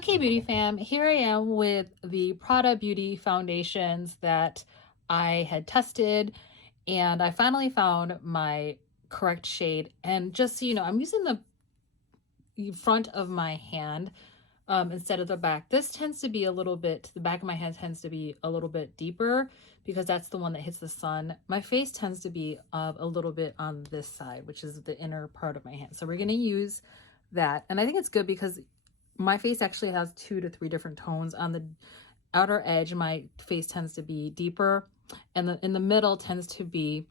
Okay, Beauty Fam, here I am with the Prada Beauty foundations that I had tested, and I finally found my correct shade. And just so you know, I'm using the front of my hand instead of the back. This tends to be a little bit, the back of my hand tends to be a little bit deeper because that's the one that hits the sun. My face tends to be a little bit on this side, which is the inner part of my hand. So we're going to use that. And I think it's good because my face actually has 2 to 3 different tones. On the outer edge, my face tends to be deeper, and in the middle tends to be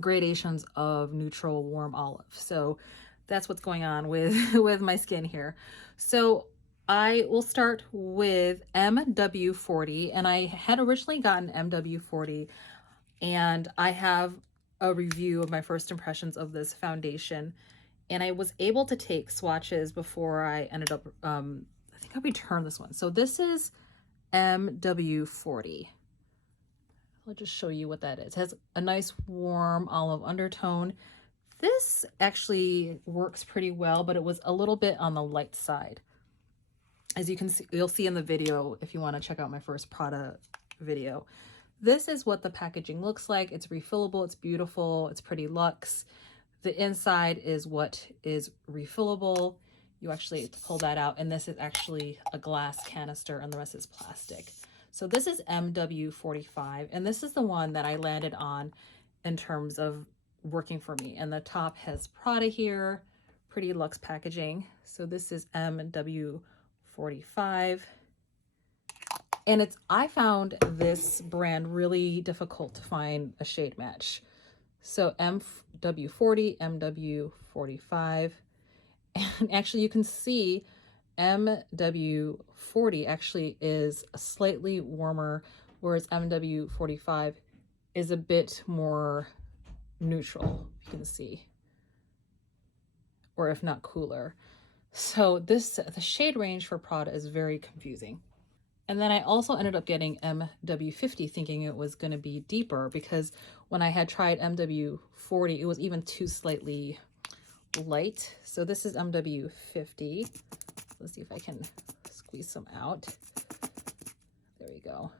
gradations of neutral, warm olive. So that's what's going on with with my skin here. So I will start with MW40, and I had originally gotten MW40, and I have a review of my first impressions of this foundation. And I was able to take swatches before I ended up, I think I returned this one. So this is MW40. I'll just show you what that is. It has a nice warm olive undertone. This actually works pretty well, but it was a little bit on the light side. As you can see, you'll see in the video if you want to check out my first Prada video. This is what the packaging looks like. It's refillable, it's beautiful, it's pretty luxe. The inside is what is refillable. You actually pull that out, and this is actually a glass canister, and the rest is plastic. So this is MW45, and this is the one that I landed on in terms of working for me. And the top has Prada here, pretty luxe packaging. So this is MW45. And I found this brand really difficult to find a shade match. So MW40, MW45, and actually you can see MW40 actually is slightly warmer, whereas MW45 is a bit more neutral, you can see, or if not cooler. So the shade range for Prada is very confusing. And then I also ended up getting MW50 thinking it was going to be deeper, because when I had tried MW40, it was even too slightly light. So this is MW50. Let's see if I can squeeze some out. There we go.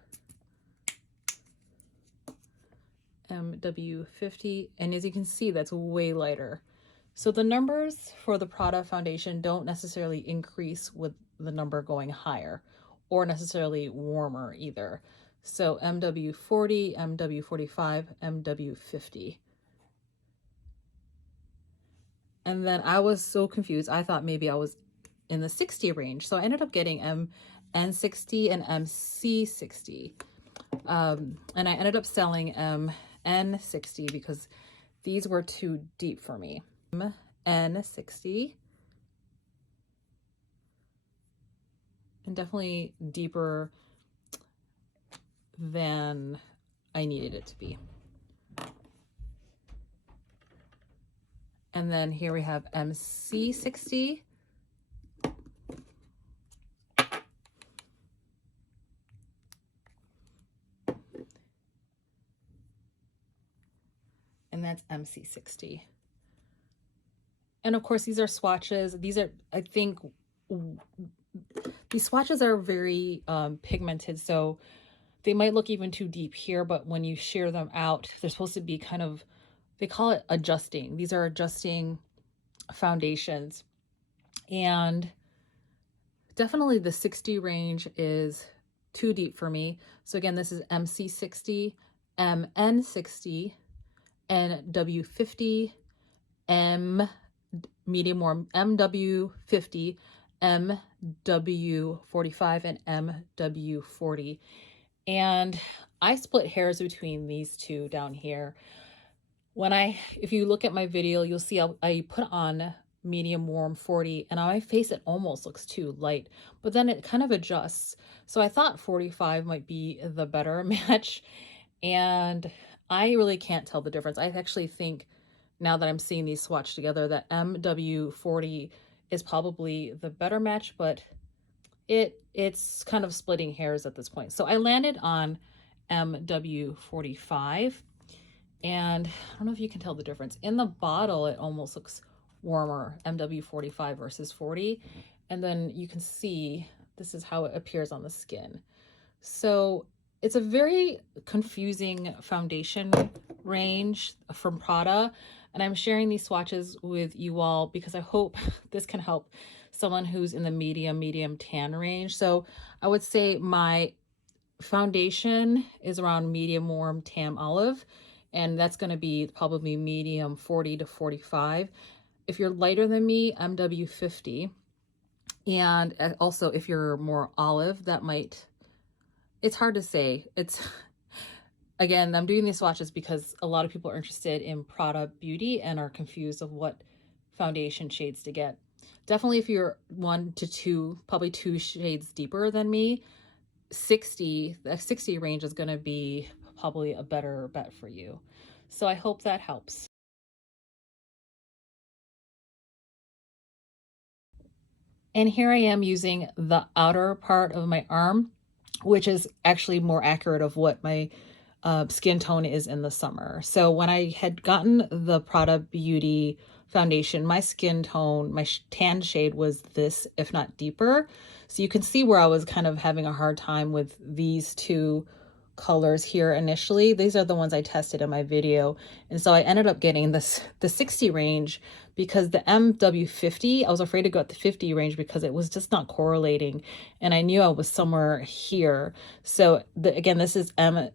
MW50. And as you can see, that's way lighter. So the numbers for the Prada foundation don't necessarily increase with the number going higher, or necessarily warmer either. So MW40, MW45, MW50. And then I was so confused. I thought maybe I was in the 60 range. So I ended up getting MN60 and MC60. And I ended up selling MN60 because these were too deep for me. MN60. And definitely deeper than I needed it to be. And then here we have MC60. And that's MC60. And of course, these are swatches. These are, I think, these swatches are very pigmented, so they might look even too deep here, but when you shear them out, they're supposed to be kind of, they call it adjusting. These are adjusting foundations. And definitely the 60 range is too deep for me. So again, this is MC60, MN60, NW50, M medium warm, MW50, MW45, and MW40. And I split hairs between these two down here. If you look at my video, you'll see I put on medium warm 40, and on my face it almost looks too light, but then it kind of adjusts. So I thought 45 might be the better match, and I really can't tell the difference. I actually think, now that I'm seeing these swatched together, that MW40 is probably the better match, but it's kind of splitting hairs at this point. So I landed on MW45, and I don't know if you can tell the difference. In the bottle, it almost looks warmer, MW45 versus 40. And then you can see this is how it appears on the skin. So it's a very confusing foundation range from Prada, and I'm sharing these swatches with you all because I hope this can help someone who's in the medium tan range. So I would say my foundation is around medium warm tan olive, and that's going to be probably medium 40 to 45. If you're lighter than me, MW 50. And also if you're more olive, that might, it's hard to say. It's, again, I'm doing these swatches because a lot of people are interested in Prada Beauty and are confused of what foundation shades to get. Definitely if you're 1 to 2, probably 2 shades deeper than me, the 60 range is going to be probably a better bet for you. So I hope that helps. And here I am using the outer part of my arm, which is actually more accurate of what my skin tone is in the summer. So when I had gotten the Prada Beauty foundation, my skin tone, my tan shade was this, if not deeper. So you can see where I was kind of having a hard time with these two colors here initially. These are the ones I tested in my video. And so I ended up getting the 60 range because the MW50, I was afraid to go at the 50 range because it was just not correlating. And I knew I was somewhere here. So again, this is MW40,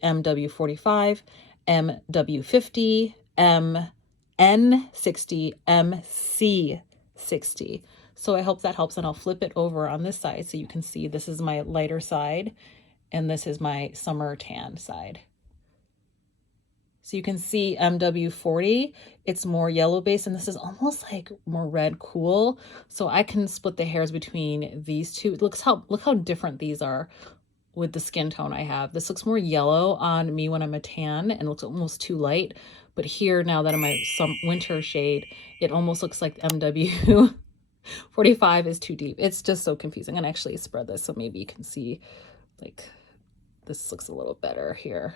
MW45, MW50, MN60, MC60. So I hope that helps, and I'll flip it over on this side so you can see this is my lighter side and this is my summer tan side. So you can see MW40, it's more yellow based, and this is almost like more red cool. So I can split the hairs between these two. Look how different these are with the skin tone I have. This looks more yellow on me when I'm a tan and looks almost too light. But here, now that I'm my winter shade, it almost looks like MW 45 is too deep. It's just so confusing. And actually spread this so maybe you can see, like, this looks a little better here.